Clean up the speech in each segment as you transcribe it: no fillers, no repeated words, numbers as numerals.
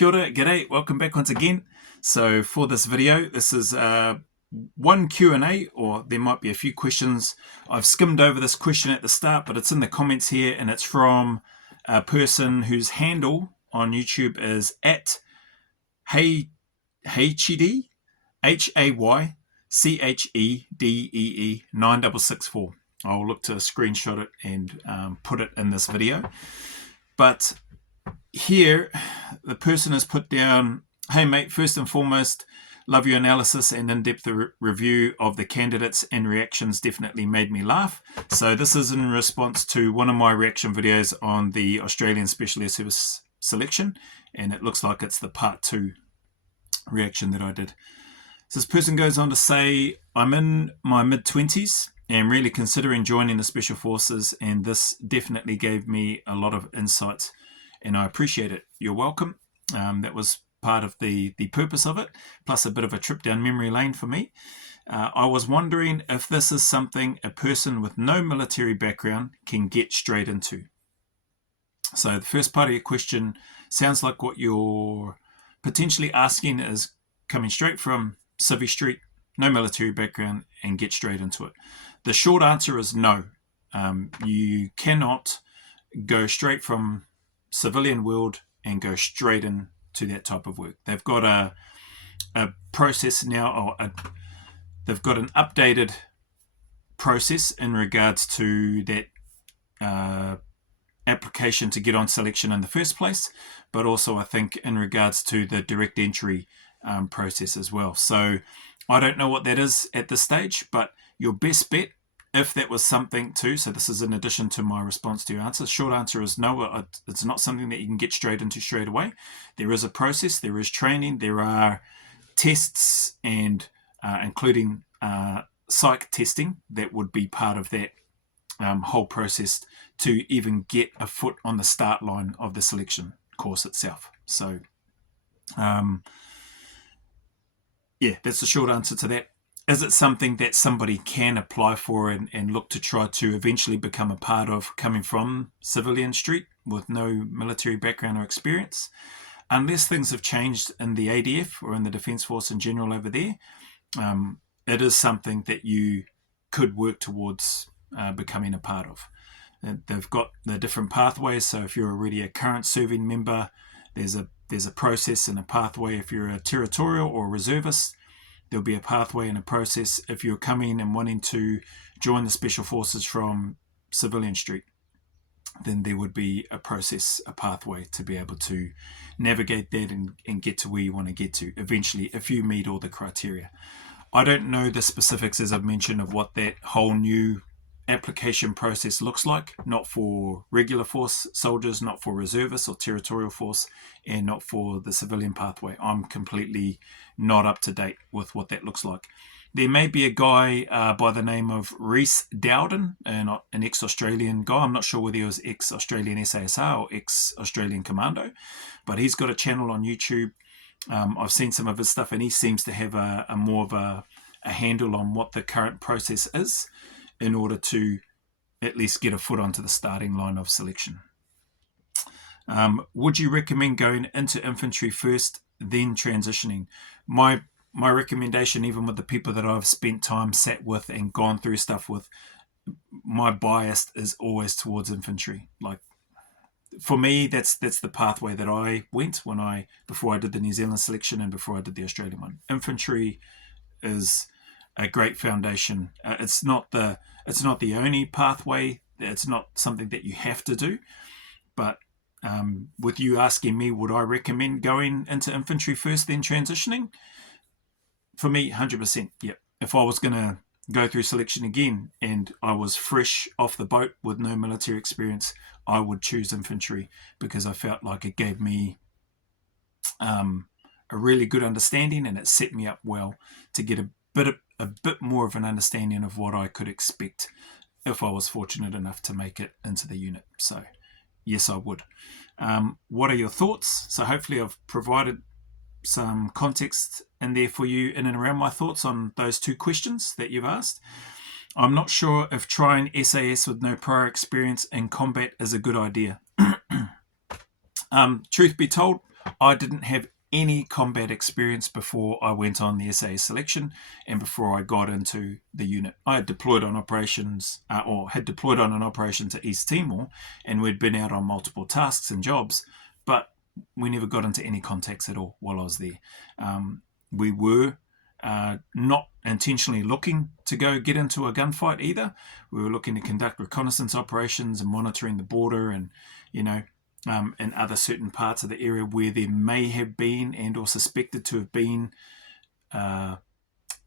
Kia ora, g'day, welcome back once again. So for this video, this is one Q&A, or there might be a few questions. I've skimmed over this question at the start, but it's in the comments here, and it's from a person whose handle on YouTube is at Haychedee, HAYCHEDEE 9664. I'll look to screenshot it and put it in this video. But here, the person has put down, hey mate, first and foremost, love your analysis and in-depth review of the candidates and reactions definitely made me laugh. So this is in response to one of my reaction videos on the Australian Special Air Service selection, and it looks like it's the part 2 reaction that I did. So this person goes on to say, I'm in my mid-20s and really considering joining the Special Forces, and this definitely gave me a lot of insights, and I appreciate it. You're welcome. That was part of the purpose of it, plus a bit of a trip down memory lane for me. I was wondering if this is something a person with no military background can get straight into. So the first part of your question sounds like what you're potentially asking is coming straight from Civvy Street, no military background, and get straight into it. The short answer is no. You cannot go straight from civilian world and go straight into that type of work. They've got a process now, or they've got an updated process in regards to that application to get on selection in the first place, but also I think in regards to the direct entry process as well. So I don't know what that is at this stage, but your best bet, if that was something too, so this is in addition to my response to your answer, short answer is no, it's not something that you can get straight into straight away. There is a process, there is training, there are tests, and including psych testing that would be part of that whole process to even get a foot on the start line of the selection course itself. So yeah, that's the short answer to that. Is it something that somebody can apply for and look to try to eventually become a part of, coming from civilian street with no military background or experience? Unless things have changed in the ADF or in the Defence Force in general over there, it is something that you could work towards becoming a part of. They've got the different pathways, so if you're already a current serving member, there's a process and a pathway. If you're a territorial or reservist, there'll be a pathway and a process. If you're coming and wanting to join the Special Forces from civilian street, then there would be a process, a pathway to be able to navigate that and get to where you want to get to eventually, if you meet all the criteria. I don't know the specifics, as I've mentioned, of what that whole new application process looks like, not for regular force soldiers, not for reservists or territorial force, and not for the civilian pathway. I'm completely not up to date with what that looks like. There may be a guy by the name of Rhys Dowden, an ex-Australian guy. I'm not sure whether he was ex-Australian SASR or ex-Australian Commando, but he's got a channel on YouTube. I've seen some of his stuff, and he seems to have a more of a handle on what the current process is, in order to at least get a foot onto the starting line of selection. Would you recommend going into infantry first, then transitioning? My recommendation, even with the people that I've spent time sat with and gone through stuff with, my bias is always towards infantry. Like, for me, that's the pathway that I went before I did the New Zealand selection and before I did the Australian one. Infantry is a great foundation. It's not the only pathway. It's not something that you have to do. But with you asking me, would I recommend going into infantry first, then transitioning? For me, 100%. Yep. If I was going to go through selection again and I was fresh off the boat with no military experience, I would choose infantry, because I felt like it gave me a really good understanding, and it set me up well to get a bit more of an understanding of what I could expect if I was fortunate enough to make it into the unit. So yes, I would. What are your thoughts? So hopefully I've provided some context in there for you in and around my thoughts on those two questions that you've asked. I'm not sure if trying SAS with no prior experience in combat is a good idea. Truth be told, I didn't have any combat experience before I went on the SAS selection and before I got into the unit. I had deployed on operations or had deployed on an operation to East Timor, and we'd been out on multiple tasks and jobs, but we never got into any contacts at all while I was there. We were not intentionally looking to go get into a gunfight either. We were looking to conduct reconnaissance operations and monitoring the border and, in other certain parts of the area where there may have been and or suspected to have been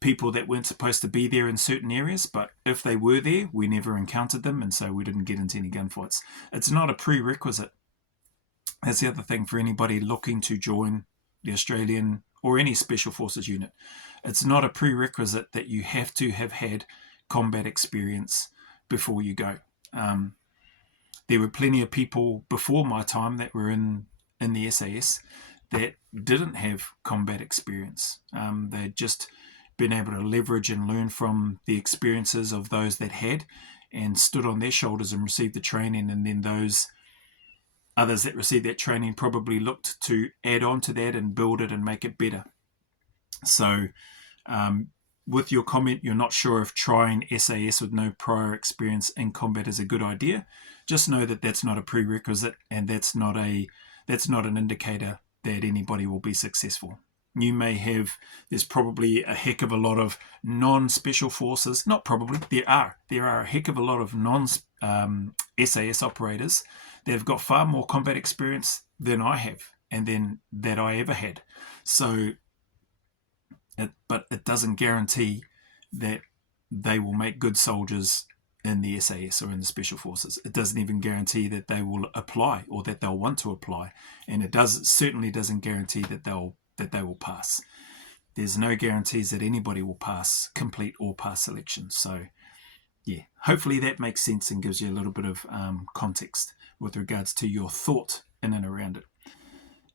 people that weren't supposed to be there in certain areas, but if they were there, we never encountered them, and so we didn't get into any gunfights. It's not a prerequisite. That's the other thing for anybody looking to join the Australian or any Special Forces unit. It's not a prerequisite that you have to have had combat experience before you go. There were plenty of people before my time that were in the SAS that didn't have combat experience. They'd just been able to leverage and learn from the experiences of those that had and stood on their shoulders and received the training, and then those others that received that training probably looked to add on to that and build it and make it better. So with your comment, you're not sure if trying SAS with no prior experience in combat is a good idea. Just know that that's not a prerequisite, and that's not an indicator that anybody will be successful. You may have, there's probably a heck of a lot of non-special forces, not probably, there are a heck of a lot of non-SAS operators that have got far more combat experience than I have and then that I ever had. So, but it doesn't guarantee that they will make good soldiers in the SAS or in the Special Forces. It doesn't even guarantee that they will apply or that they'll want to apply. And it certainly doesn't guarantee that they will pass. There's no guarantees that anybody will complete or pass selection. So yeah, hopefully that makes sense and gives you a little bit of context with regards to your thought in and around it.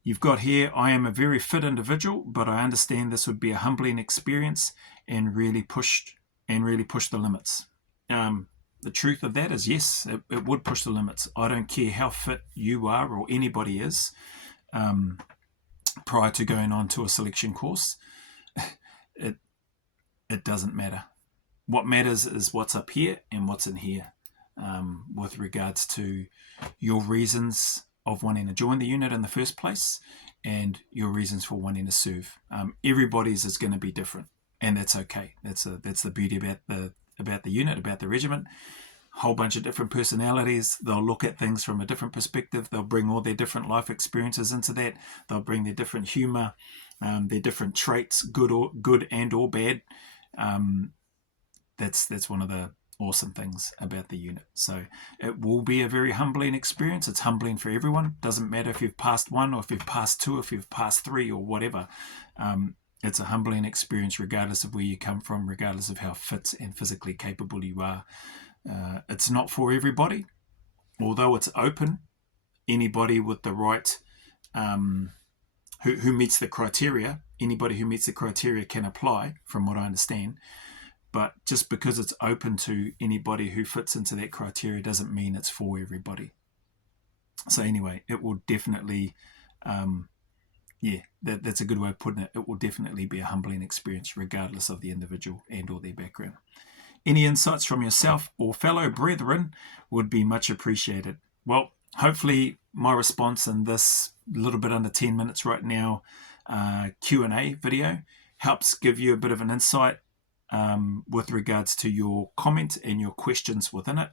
You've got here, I am a very fit individual, but I understand this would be a humbling experience and really push the limits. The truth of that is, yes, it would push the limits. I don't care how fit you are or anybody is prior to going on to a selection course. It doesn't matter. What matters is what's up here and what's in here with regards to your reasons of wanting to join the unit in the first place and your reasons for wanting to serve. Everybody's is going to be different, and that's okay. That's the beauty about the unit, about the regiment. Whole bunch of different personalities. They'll look at things from a different perspective. They'll bring all their different life experiences into that. They'll bring their different humor, their different traits, good and or bad. That's one of the awesome things about the unit. So it will be a very humbling experience. It's humbling for everyone. Doesn't matter if you've passed 1 or if you've passed 2, if you've passed 3 or whatever. It's a humbling experience regardless of where you come from, regardless of how fit and physically capable you are. It's not for everybody, although it's open. Anybody with the right, who meets the criteria, anybody who meets the criteria can apply, from what I understand. But just because it's open to anybody who fits into that criteria doesn't mean it's for everybody. So anyway, it will definitely, that's a good way of putting it. It will definitely be a humbling experience regardless of the individual and or their background. Any insights from yourself or fellow brethren would be much appreciated. Well, hopefully my response in this little bit under 10 minutes right now Q&A video helps give you a bit of an insight with regards to your comment and your questions within it.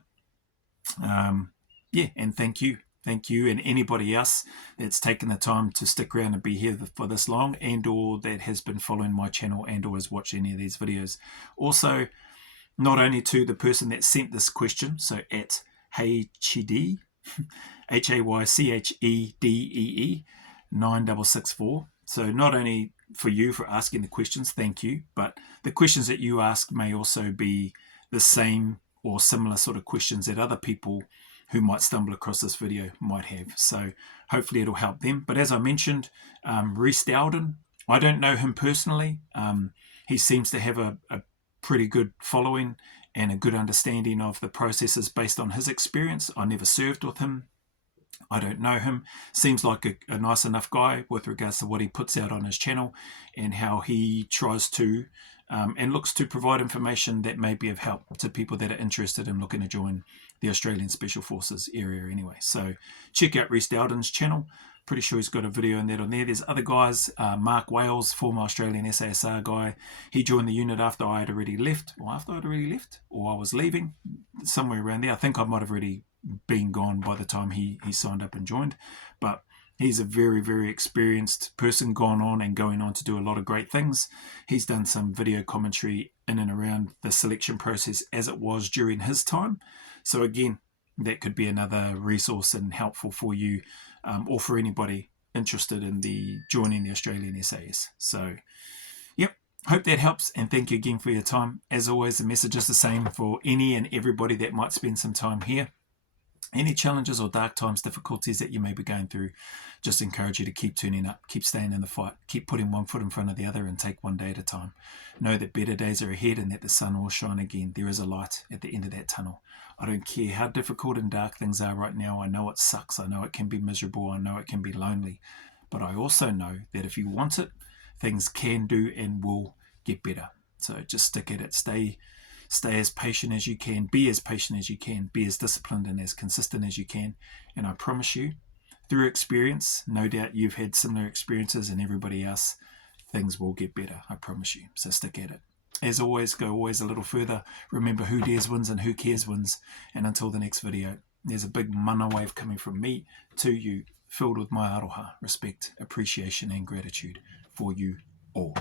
And thank you and anybody else that's taken the time to stick around and be here for this long and or that has been following my channel and or has watched any of these videos. Also, not only to the person that sent this question, so at Haychedee, HAYCHEDEE 9664. So not only for you for asking the questions, thank you, but the questions that you ask may also be the same or similar sort of questions that other people who might stumble across this video might have. So hopefully it'll help them. But as I mentioned, Rhys Dowden, I don't know him personally. He seems to have a pretty good following and a good understanding of the processes based on his experience. I never served with him. I don't know him. Seems like a nice enough guy with regards to what he puts out on his channel and how he tries to and looks to provide information that may be of help to people that are interested in looking to join the Australian Special Forces area anyway. So check out Rhys Dowden's channel. Pretty sure he's got a video in that on there. There's other guys. Mark Wales, former Australian SASR guy. He joined the unit after I had already left, or I was leaving, somewhere around there. I think I might have already been gone by the time he signed up and joined. But he's a very, very experienced person, gone on and going on to do a lot of great things. He's done some video commentary in and around the selection process as it was during his time. So again, that could be another resource and helpful for you, or for anybody interested in joining the Australian SAS. So, yep, hope that helps, and thank you again for your time. As always, the message is the same for any and everybody that might spend some time here. Any challenges or dark times, difficulties that you may be going through, just encourage you to keep tuning up, keep staying in the fight, keep putting one foot in front of the other, and take one day at a time. Know that better days are ahead and that the sun will shine again. There is a light at the end of that tunnel. I don't care how difficult and dark things are right now. I know it sucks. I know it can be miserable. I know it can be lonely. But I also know that if you want it, things can do and will get better. So just stick at it. Stay as patient as you can. Be as patient as you can. Be as disciplined and as consistent as you can. And I promise you, through experience, no doubt you've had similar experiences and everybody else, things will get better. I promise you. So stick at it. As always, go always a little further. Remember, who dares wins and who cares wins. And until the next video, there's a big mana wave coming from me to you, filled with my aroha, respect, appreciation and gratitude for you all.